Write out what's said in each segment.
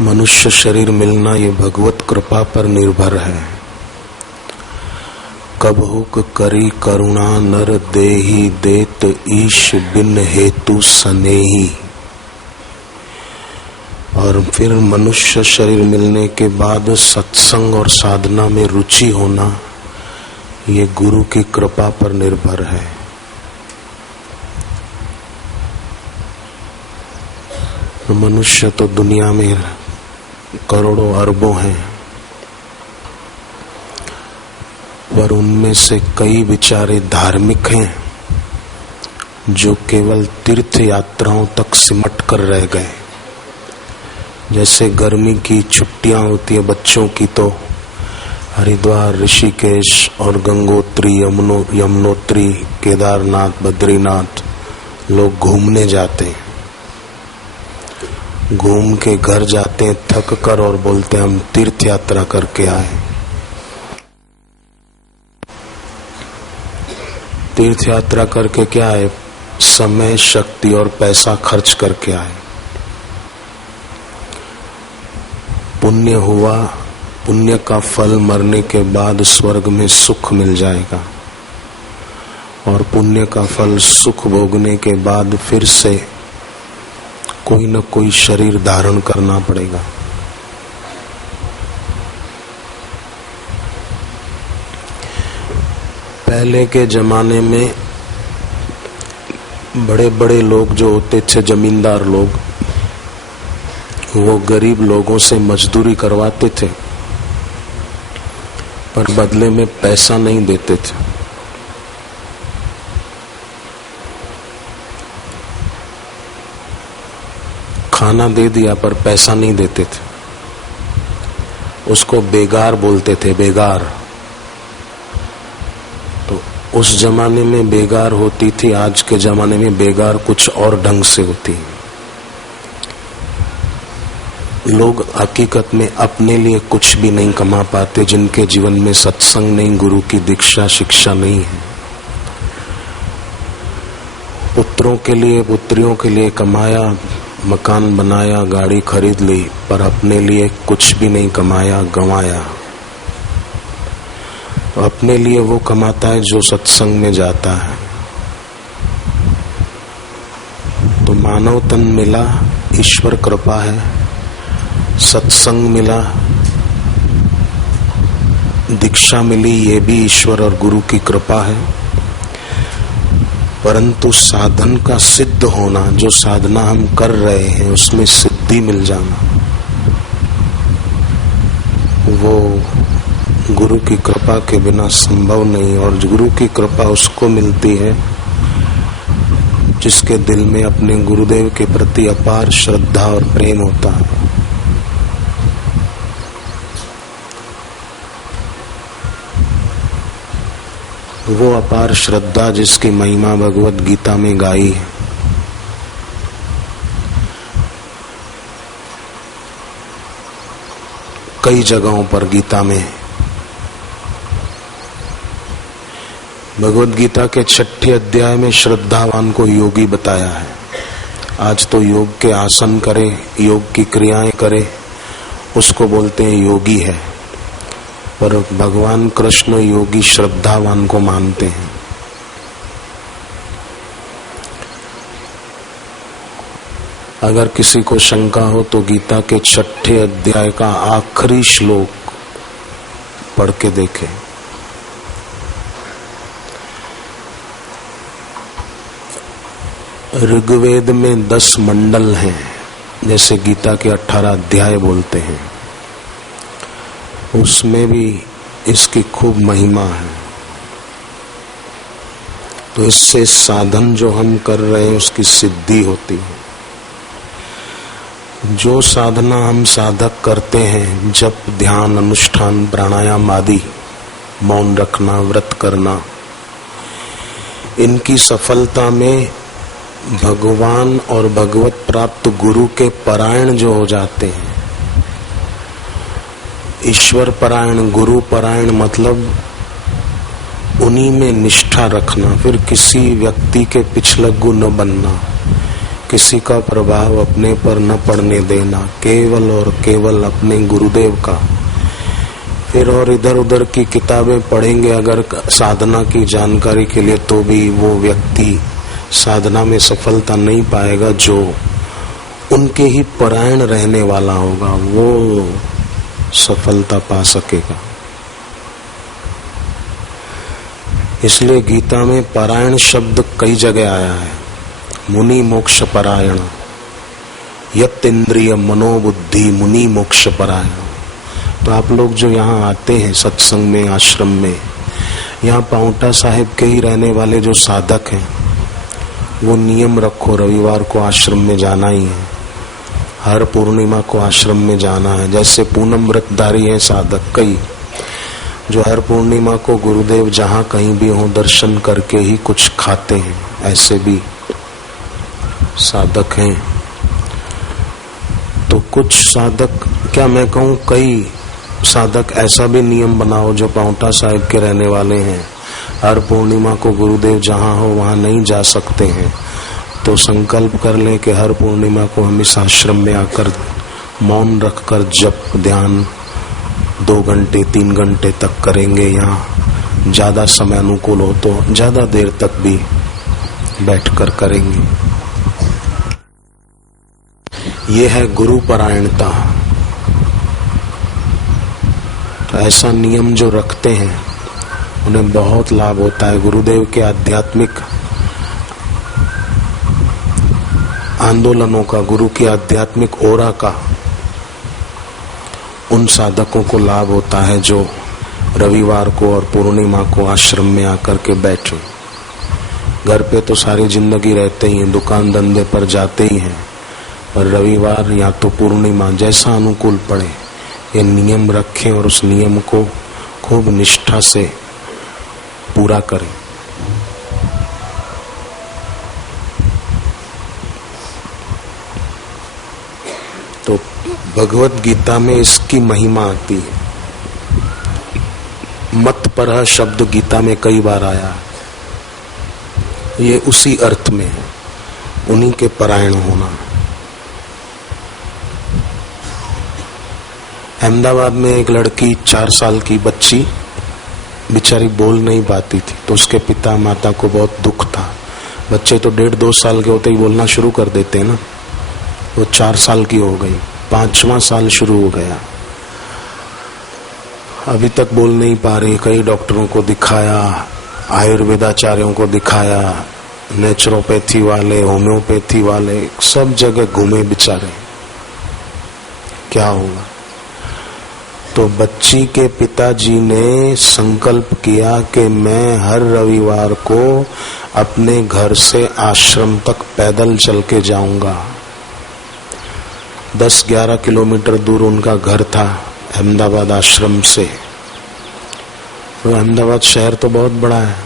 मनुष्य शरीर मिलना ये भगवत कृपा पर निर्भर है। कबहुक करी करुणा नर देही देत ईश बिन हेतु सनेही। और फिर मनुष्य शरीर मिलने के बाद सत्संग और साधना में रुचि होना ये गुरु की कृपा पर निर्भर है। मनुष्य तो दुनिया में करोड़ों अरबों हैं, पर उनमें से कई बेचारे धार्मिक हैं जो केवल तीर्थ यात्राओं तक सिमट कर रह गए। जैसे गर्मी की छुट्टियां होती है बच्चों की, तो हरिद्वार, ऋषिकेश और गंगोत्री, यमुनोत्री, केदारनाथ, बद्रीनाथ लोग घूमने जाते हैं। घूम के घर जाते हैं थक कर और बोलते हैं हम तीर्थ यात्रा करके आए। तीर्थ यात्रा करके क्या है? समय, शक्ति और पैसा खर्च करके आए। पुण्य हुआ, पुण्य का फल मरने के बाद स्वर्ग में सुख मिल जाएगा, और पुण्य का फल सुख भोगने के बाद फिर से कोई न कोई शरीर धारण करना पड़ेगा। पहले के जमाने में बड़े बड़े लोग जो होते थे, जमींदार लोग, वो गरीब लोगों से मजदूरी करवाते थे, पर बदले में पैसा नहीं देते थे। खाना दे दिया पर पैसा नहीं देते थे। उसको बेगार बोलते थे, बेगार। तो उस जमाने में बेगार होती थी, आज के जमाने में बेगार कुछ और ढंग से होती है। लोग हकीकत में अपने लिए कुछ भी नहीं कमा पाते जिनके जीवन में सत्संग नहीं, गुरु की दीक्षा, शिक्षा नहीं है। पुत्रों के लिए, पुत्रियों के लिए कमाया, मकान बनाया, गाड़ी खरीद ली, पर अपने लिए कुछ भी नहीं कमाया, गंवाया। तो अपने लिए वो कमाता है जो सत्संग में जाता है। तो मानव तन मिला, ईश्वर कृपा है। सत्संग मिला, दीक्षा मिली, ये भी ईश्वर और गुरु की कृपा है। परंतु साधन का सिद्ध होना, जो साधना हम कर रहे हैं उसमें सिद्धि मिल जाना, वो गुरु की कृपा के बिना संभव नहीं। और गुरु की कृपा उसको मिलती है जिसके दिल में अपने गुरुदेव के प्रति अपार श्रद्धा और प्रेम होता है। वो अपार श्रद्धा जिसकी महिमा भगवत गीता में गाई है। कई जगहों पर गीता में, भगवत गीता के 6 अध्याय में श्रद्धावान को योगी बताया है। आज तो योग के आसन करे, योग की क्रियाएं करे, उसको बोलते हैं योगी है। पर भगवान कृष्ण योगी श्रद्धावान को मानते हैं। अगर किसी को शंका हो तो गीता के 6 अध्याय का आखिरी श्लोक पढ़ के देखे। ऋग्वेद में 10 मंडल हैं, जैसे गीता के 18 अध्याय बोलते हैं। उसमें भी इसकी खूब महिमा है। तो इससे साधन जो हम कर रहे हैं उसकी सिद्धि होती है। जो साधना हम साधक करते हैं, जप, ध्यान, अनुष्ठान, प्राणायाम आदि, मौन रखना, व्रत करना, इनकी सफलता में भगवान और भगवत प्राप्त गुरु के परायण जो हो जाते हैं, ईश्वर परायण, गुरु परायण, मतलब उन्हीं में निष्ठा रखना, फिर किसी व्यक्ति के पिछलग्गू न बनना, किसी का प्रभाव अपने पर न पड़ने देना, केवल और केवल अपने गुरुदेव का। फिर और इधर उधर की किताबें पढ़ेंगे अगर साधना की जानकारी के लिए, तो भी वो व्यक्ति साधना में सफलता नहीं पाएगा। जो उनके ही परायण रहने वाला होगा वो सफलता पा सकेगा। इसलिए गीता में परायण शब्द कई जगह आया है। मुनि मोक्ष परायण, यत इंद्रिय मनोबुद्धि मुनि मोक्ष परायण। तो आप लोग जो यहाँ आते हैं सत्संग में, आश्रम में, यहाँ पाउंटा साहिब के ही रहने वाले जो साधक हैं वो नियम रखो, रविवार को आश्रम में जाना ही है, हर पूर्णिमा को आश्रम में जाना है। जैसे पूनम व्रतधारी है साधक कई, जो हर पूर्णिमा को गुरुदेव जहाँ कहीं भी हो दर्शन करके ही कुछ खाते हैं, ऐसे भी साधक हैं। तो कुछ साधक, क्या मैं कहूँ कई साधक ऐसा भी नियम बनाओ जो पाउंटा साहिब के रहने वाले हैं, हर पूर्णिमा को गुरुदेव जहाँ हो वहाँ नहीं जा सकते हैं, तो संकल्प कर लें कि हर पूर्णिमा को हम इस आश्रम में आकर मौन रखकर जप ध्यान 2 घंटे 3 घंटे तक करेंगे। यहाँ ज्यादा समय अनुकूल हो तो ज्यादा देर तक भी बैठकर करेंगे। ये है गुरु परायणता। तो ऐसा नियम जो रखते हैं उन्हें बहुत लाभ होता है। गुरुदेव के आध्यात्मिक आंदोलनों का, गुरु की आध्यात्मिक ओरा का उन साधकों को लाभ होता है जो रविवार को और पूर्णिमा को आश्रम में आकर के बैठे। घर पे तो सारी जिंदगी रहते ही हैं, दुकान धंधे पर जाते ही हैं, पर रविवार या तो पूर्णिमा जैसा अनुकूल पड़े ये नियम रखें और उस नियम को खूब निष्ठा से पूरा करें। तो भगवत गीता में इसकी महिमा आती है। मत पर शब्द गीता में कई बार आया, ये उसी अर्थ में है, उन्हीं के परायण होना। अहमदाबाद में एक लड़की 4 साल की बच्ची बेचारी बोल नहीं पाती थी, तो उसके पिता माता को बहुत दुख था। बच्चे तो 1.5-2 साल के होते ही बोलना शुरू कर देते हैं ना, वो 4 साल की हो गई, 5वां साल शुरू हो गया, अभी तक बोल नहीं पा रही। कई डॉक्टरों को दिखाया, आयुर्वेदाचार्यों को दिखाया, नेचुरोपैथी वाले, होम्योपैथी वाले, सब जगह घूमे बेचारे, क्या होगा। तो बच्ची के पिताजी ने संकल्प किया कि मैं हर रविवार को अपने घर से आश्रम तक पैदल चल के जाऊंगा। 10-11 किलोमीटर दूर उनका घर था अहमदाबाद आश्रम से। तो अहमदाबाद शहर तो बहुत बड़ा है,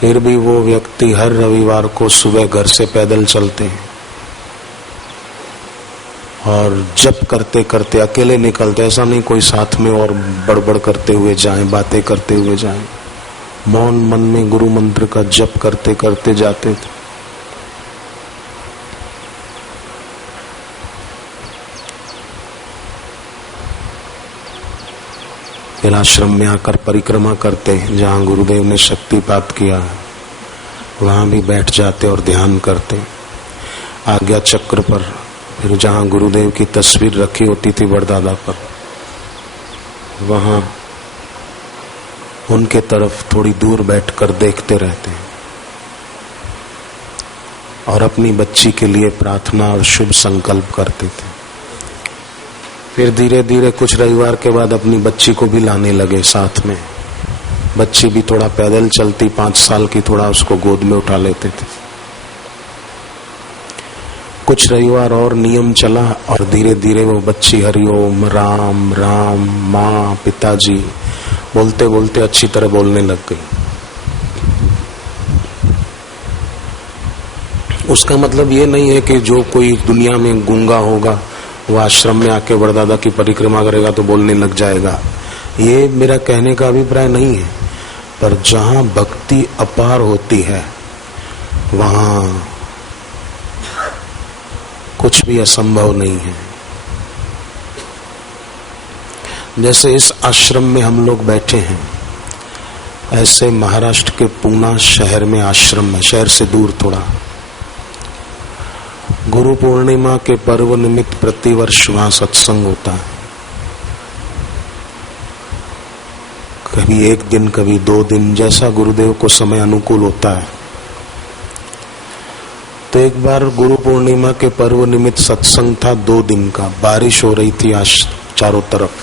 फिर भी वो व्यक्ति हर रविवार को सुबह घर से पैदल चलते हैं और जप करते करते अकेले निकलते, ऐसा नहीं कोई साथ में और बड़बड़ करते हुए जाएं, बातें करते हुए जाएं, मौन मन में गुरु मंत्र का जप करते करते जाते थे। फिर आश्रम में आकर परिक्रमा करते, जहाँ गुरुदेव ने शक्तिपात किया वहां भी बैठ जाते और ध्यान करते। आज्ञा चक्र पर फिर जहाँ गुरुदेव की तस्वीर रखी होती थी बड़दादा पर, वहां उनके तरफ थोड़ी दूर बैठकर देखते रहते हैं और अपनी बच्ची के लिए प्रार्थना और शुभ संकल्प करते थे। फिर धीरे धीरे कुछ रविवार के बाद अपनी बच्ची को भी लाने लगे साथ में। बच्ची भी थोड़ा पैदल चलती, 5 साल की, थोड़ा उसको गोद में उठा लेते थे। कुछ रविवार और नियम चला और धीरे धीरे वो बच्ची हरिओम राम राम माँ पिताजी बोलते बोलते अच्छी तरह बोलने लग गई। उसका मतलब ये नहीं है कि जो कोई दुनिया में गूंगा होगा वो आश्रम में आके बड़दादा की परिक्रमा करेगा तो बोलने लग जाएगा, ये मेरा कहने का अभिप्राय नहीं है। पर जहाँ भक्ति अपार होती है वहाँ कुछ भी असंभव नहीं है। जैसे इस आश्रम में हम लोग बैठे हैं, ऐसे महाराष्ट्र के पूना शहर में आश्रम है, शहर से दूर थोड़ा। गुरु पूर्णिमा के पर्व निमित्त प्रतिवर्ष वहां सत्संग होता है। कभी 1 दिन, कभी 2 दिन, जैसा गुरुदेव को समय अनुकूल होता है। तो एक बार गुरु पूर्णिमा के पर्व निमित्त सत्संग था 2 दिन का। बारिश हो रही थी चारों तरफ।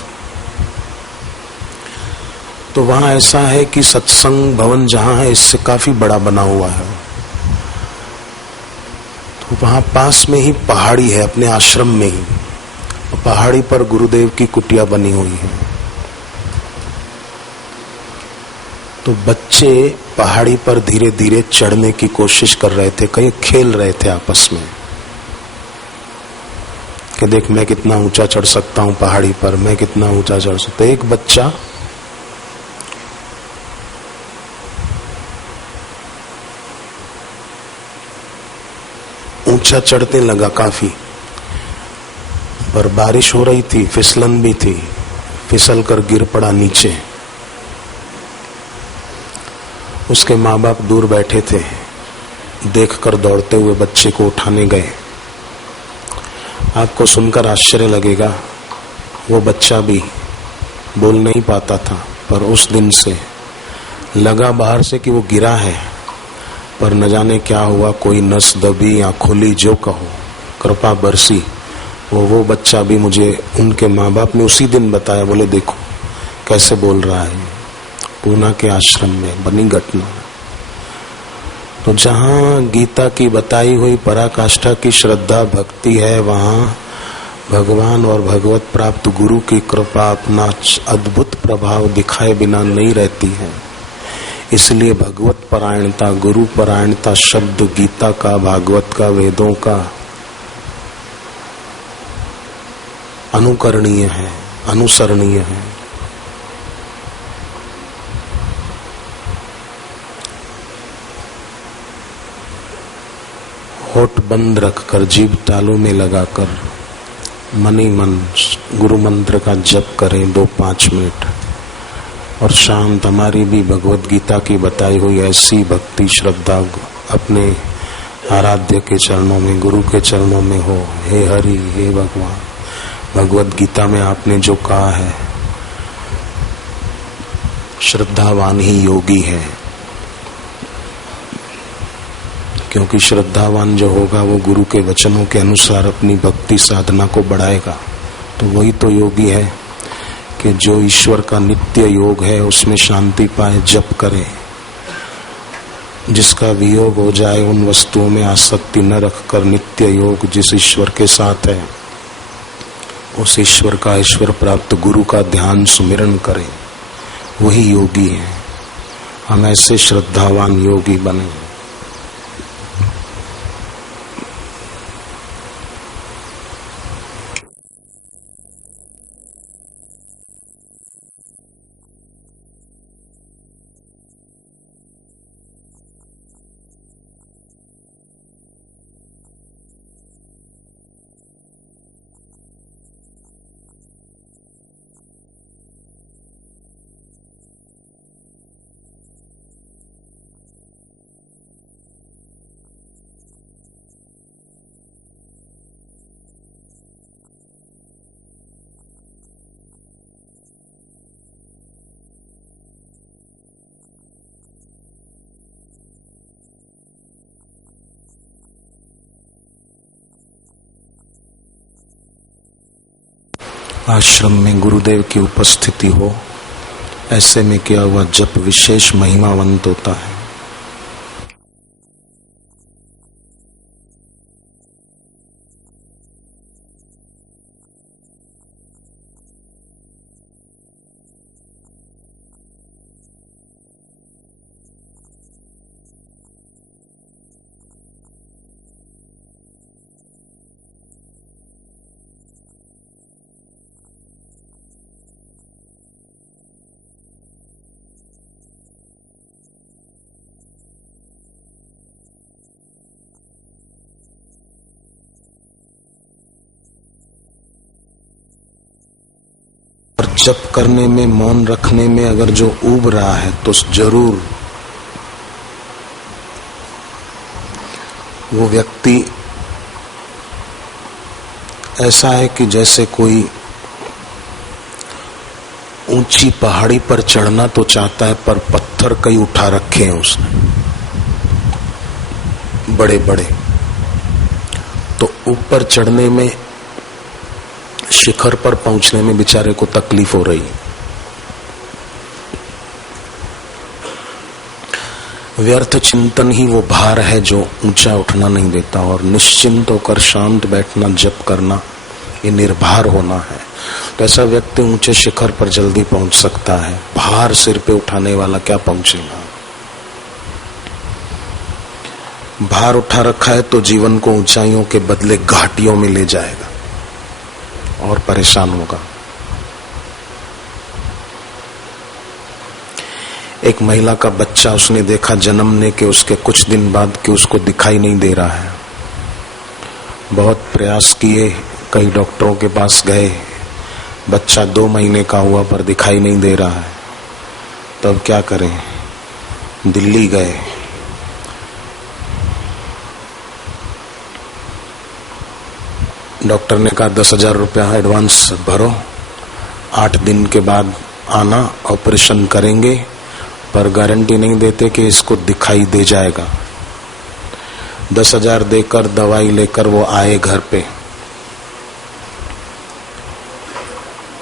तो वहां ऐसा है कि सत्संग भवन जहां है इससे काफी बड़ा बना हुआ है। तो वहां पास में ही पहाड़ी है, अपने आश्रम में ही पहाड़ी पर गुरुदेव की कुटिया बनी हुई है। तो बच्चे पहाड़ी पर धीरे धीरे चढ़ने की कोशिश कर रहे थे, कहीं खेल रहे थे आपस में कि देख मैं कितना ऊंचा चढ़ सकता हूं पहाड़ी पर, मैं कितना ऊंचा चढ़ सकता। एक बच्चा ऊंचा चढ़ने लगा काफी, पर बारिश हो रही थी, फिसलन भी थी, फिसल कर गिर पड़ा नीचे। उसके माँ बाप दूर बैठे थे, देखकर दौड़ते हुए बच्चे को उठाने गए। आपको सुनकर आश्चर्य लगेगा, वो बच्चा भी बोल नहीं पाता था, पर उस दिन से लगा बाहर से कि वो गिरा है, पर न जाने क्या हुआ, कोई नस दबी या खुली, जो कहो कृपा बरसी। वो बच्चा भी मुझे उनके माँ बाप ने उसी दिन बताया, बोले देखो कैसे बोल रहा है। पूना के आश्रम में बनी घटना। तो जहाँ गीता की बताई हुई पराकाष्ठा की श्रद्धा भक्ति है, वहाँ भगवान और भगवत प्राप्त गुरु की कृपा अपना अद्भुत प्रभाव दिखाए बिना नहीं रहती है। इसलिए भगवत परायणता, गुरु परायणता शब्द गीता का, भागवत का, वेदों का अनुकरणीय है, अनुसरणीय है। होठ बंद रखकर, जीभ तालू में लगाकर मन ही मन गुरु मंत्र का जप करें 2-5 मिनट, और शांत। हमारी भी भगवत गीता की बताई हुई ऐसी भक्ति श्रद्धा अपने आराध्य के चरणों में, गुरु के चरणों में हो। हे हरि, हे भगवान, भगवत गीता में आपने जो कहा है, श्रद्धावान ही योगी है, क्योंकि श्रद्धावान जो होगा वो गुरु के वचनों के अनुसार अपनी भक्ति साधना को बढ़ाएगा। तो वही तो योगी है कि जो ईश्वर का नित्य योग है उसमें शांति पाए, जप करे। जिसका वियोग हो जाए, उन वस्तुओं में आसक्ति न रखकर नित्य योग जिस ईश्वर के साथ है, उस ईश्वर का, ईश्वर प्राप्त गुरु का ध्यान सुमिरन करे, वही योगी है। हम ऐसे श्रद्धावान योगी बने। आश्रम में गुरुदेव की उपस्थिति हो, ऐसे में किया हुआ जप विशेष महिमावंत होता है। जप करने में, मौन रखने में अगर जो ऊब रहा है तो जरूर वो व्यक्ति ऐसा है कि जैसे कोई ऊंची पहाड़ी पर चढ़ना तो चाहता है, पर पत्थर कई उठा रखे हैं उसने बड़े बड़े, तो ऊपर चढ़ने में, शिखर पर पहुंचने में बेचारे को तकलीफ हो रही है। व्यर्थ चिंतन ही वो भार है जो ऊंचा उठना नहीं देता, और निश्चिंत होकर शांत बैठना, जप करना, ये निर्भर होना है। तो ऐसा व्यक्ति ऊंचे शिखर पर जल्दी पहुंच सकता है। भार सिर पे उठाने वाला क्या पहुंचेगा? भार उठा रखा है तो जीवन को ऊंचाइयों के बदले घाटियों में ले जाएगा और परेशान होगा। एक महिला का बच्चा उसने देखा जन्मने के उसके कुछ दिन बाद कि उसको दिखाई नहीं दे रहा है। बहुत प्रयास किए, कई डॉक्टरों के पास गए, बच्चा 2 महीने का हुआ पर दिखाई नहीं दे रहा है। तब क्या करें? दिल्ली गए, डॉक्टर ने कहा 10,000 रुपया एडवांस भरो, 8 दिन के बाद आना, ऑपरेशन करेंगे, पर गारंटी नहीं देते कि इसको दिखाई दे जाएगा। 10,000 देकर दवाई लेकर वो आए घर पे।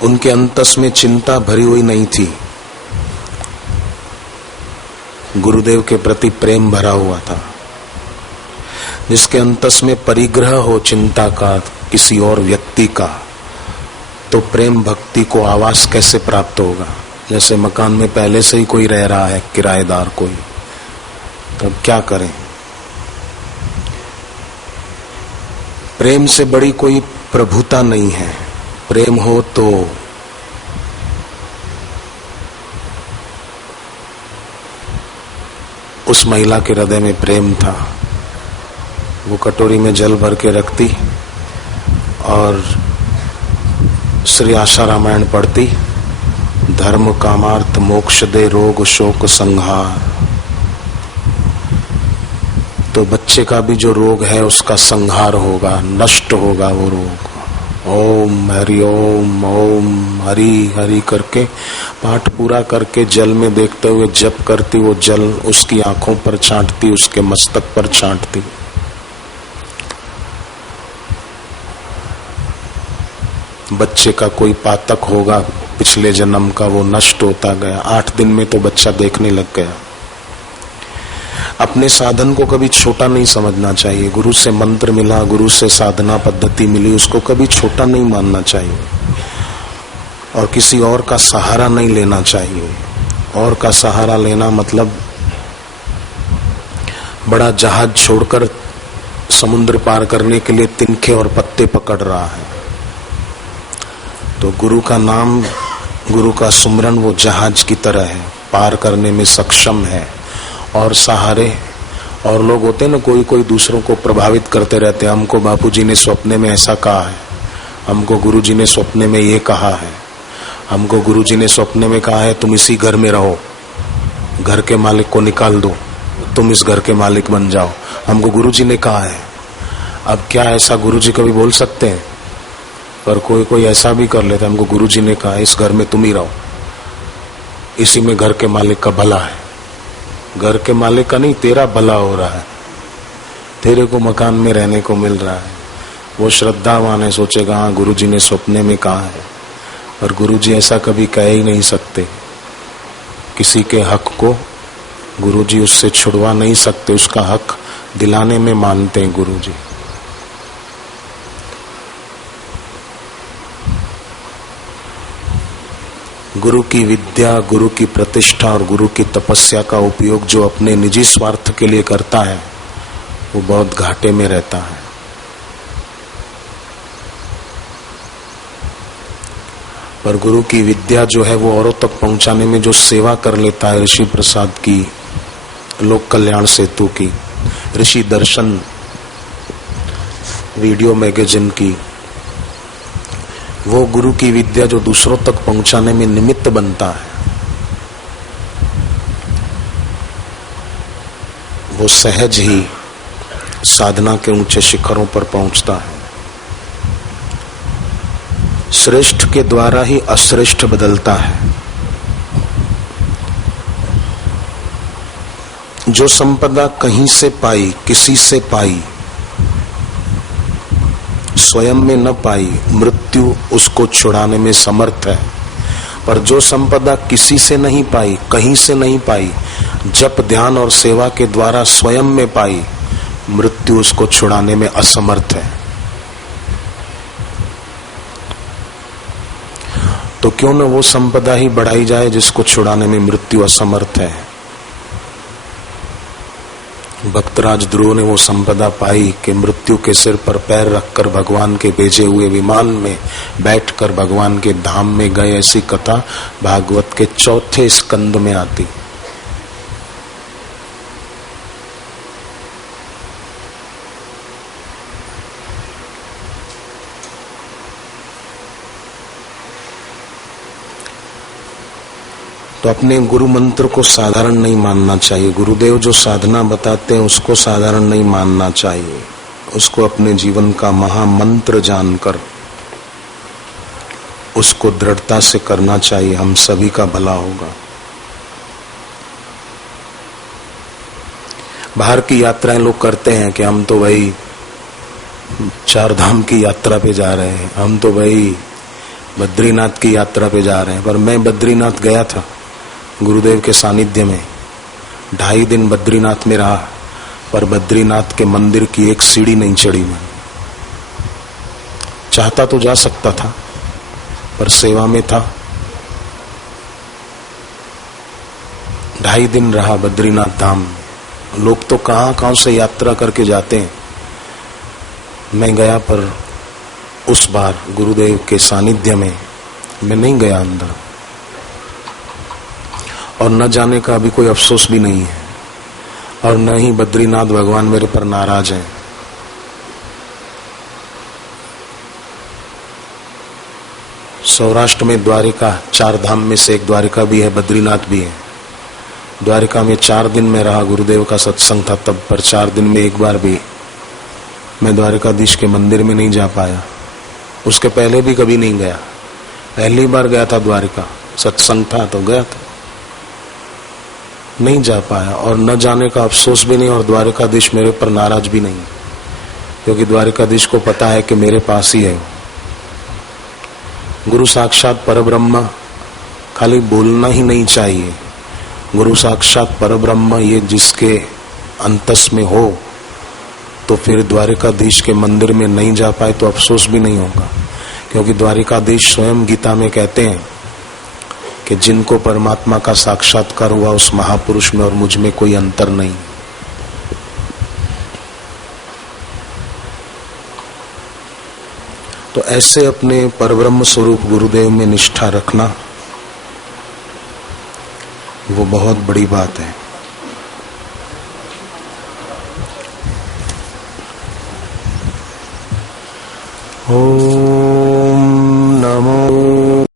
उनके अंतस में चिंता भरी हुई नहीं थी, गुरुदेव के प्रति प्रेम भरा हुआ था। जिसके अंतस में परिग्रह हो चिंता का किसी और व्यक्ति का, तो प्रेम भक्ति को आवास कैसे प्राप्त होगा? जैसे मकान में पहले से ही कोई रह रहा है, किराएदार कोई, तब क्या करें? प्रेम से बड़ी कोई प्रभुता नहीं है। प्रेम हो तो उस महिला के हृदय में प्रेम था। वो कटोरी में जल भर के रखती और श्री आशा रामायण पढ़ती, धर्म कामार्थ मोक्ष दे रोग शोक संहार। तो बच्चे का भी जो रोग है उसका संहार होगा, नष्ट होगा वो रोग। ओम हरि ओम, ओम हरि हरि करके पाठ पूरा करके जल में देखते हुए जप करती, वो जल उसकी आंखों पर छांटती, उसके मस्तक पर छांटती। बच्चे का कोई पातक होगा पिछले जन्म का, वो नष्ट होता गया। 8 दिन में तो बच्चा देखने लग गया। अपने साधन को कभी छोटा नहीं समझना चाहिए। गुरु से मंत्र मिला, गुरु से साधना पद्धति मिली, उसको कभी छोटा नहीं मानना चाहिए और किसी और का सहारा नहीं लेना चाहिए। और का सहारा लेना मतलब बड़ा जहाज छोड़कर समुद्र पार करने के लिए तिनके और पत्ते पकड़ रहा है। तो गुरु का नाम, गुरु का सुमरन वो जहाज की तरह है, पार करने में सक्षम है। और सहारे और लोग होते हैं ना, कोई कोई दूसरों को प्रभावित करते रहते हैं। हमको बापूजी ने स्वप्ने में ऐसा कहा है, हमको गुरुजी ने स्वप्ने में ये कहा है, हमको गुरुजी ने स्वप्ने में कहा है तुम इसी घर में रहो, घर के मालिक को निकाल दो, तुम इस घर के मालिक बन जाओ, हमको गुरुजी ने कहा है। अब क्या ऐसा गुरुजी कभी बोल सकते हैं? पर कोई कोई ऐसा भी कर लेता है, हमको गुरुजी ने कहा इस घर में तुम ही रहो, इसी में घर के मालिक का भला है। घर के मालिक का नहीं, तेरा भला हो रहा है, तेरे को मकान में रहने को मिल रहा है। वो श्रद्धावान है, सोचेगा हाँ गुरुजी ने स्वप्ने में कहा है, पर गुरुजी ऐसा कभी कह ही नहीं सकते। किसी के हक को गुरुजी उससे छुड़वा नहीं सकते, उसका हक दिलाने में मानते हैं गुरुजी। गुरु की विद्या, गुरु की प्रतिष्ठा और गुरु की तपस्या का उपयोग जो अपने निजी स्वार्थ के लिए करता है वो बहुत घाटे में रहता है। पर गुरु की विद्या जो है वो औरों तक पहुंचाने में जो सेवा कर लेता है, ऋषि प्रसाद की, लोक कल्याण सेतु की, ऋषि दर्शन वीडियो मैगजीन की, वो गुरु की विद्या जो दूसरों तक पहुंचाने में निमित्त बनता है, वो सहज ही साधना के ऊंचे शिखरों पर पहुंचता है। श्रेष्ठ के द्वारा ही अश्रेष्ठ बदलता है। जो संपदा कहीं से पाई, किसी से पाई, स्वयं में न पाई, मृत्यु उसको छुड़ाने में समर्थ है। पर जो संपदा किसी से नहीं पाई, कहीं से नहीं पाई, जप ध्यान और सेवा के द्वारा स्वयं में पाई, मृत्यु उसको छुड़ाने में असमर्थ है। तो क्यों न वो संपदा ही बढ़ाई जाए जिसको छुड़ाने में मृत्यु असमर्थ है। भक्तराज ध्रुव ने वो संपदा पाई कि मृत्यु के सिर पर पैर रखकर भगवान के भेजे हुए विमान में बैठकर भगवान के धाम में गए। ऐसी कथा भागवत के 4थे स्कंद में आती। तो अपने गुरु मंत्र को साधारण नहीं मानना चाहिए। गुरुदेव जो साधना बताते हैं उसको साधारण नहीं मानना चाहिए। उसको अपने जीवन का महामंत्र जानकर उसको दृढ़ता से करना चाहिए। हम सभी का भला होगा। बाहर की यात्राएं लोग करते हैं कि हम तो भाई 4 धाम की यात्रा पे जा रहे हैं, हम तो भाई बद्रीनाथ की यात्रा पे जा रहे हैं। पर मैं बद्रीनाथ गया था गुरुदेव के सानिध्य में। 2.5 दिन बद्रीनाथ में रहा, पर बद्रीनाथ के मंदिर की एक सीढ़ी नहीं चढ़ी मैं। चाहता तो जा सकता था, पर सेवा में था। 2.5 दिन रहा बद्रीनाथ धाम। लोग तो कहां से यात्रा करके जाते हैं। मैं गया, पर उस बार गुरुदेव के सानिध्य में मैं नहीं गया अंदर, और न जाने का अभी कोई अफसोस भी नहीं है। और न ही बद्रीनाथ भगवान मेरे पर नाराज हैं। सौराष्ट्र में द्वारिका 4 धाम में से एक द्वारिका भी है, बद्रीनाथ भी है। द्वारिका में 4 दिन में रहा, गुरुदेव का सत्संग था तब, पर 4 दिन में एक बार भी मैं द्वारिकाधीश के मंदिर में नहीं जा पाया। उसके पहले भी कभी नहीं गया। पहली बार गया था द्वारिका, सत्संग था तो गया था, नहीं जा पाया। और न जाने का अफसोस भी नहीं, और द्वारिकाधीश मेरे पर नाराज भी नहीं, क्योंकि द्वारिकाधीश को पता है कि मेरे पास ही है। गुरु साक्षात परब्रह्म खाली बोलना ही नहीं चाहिए। गुरु साक्षात परब्रह्म ये जिसके अंतस में हो, तो फिर द्वारिकाधीश के मंदिर में नहीं जा पाए तो अफसोस भी नहीं होगा। क्योंकि द्वारिकाधीश स्वयं गीता में कहते हैं कि जिनको परमात्मा का साक्षात्कार हुआ उस महापुरुष में और मुझ में कोई अंतर नहीं। तो ऐसे अपने परब्रह्म स्वरूप गुरुदेव में निष्ठा रखना वो बहुत बड़ी बात है। ओ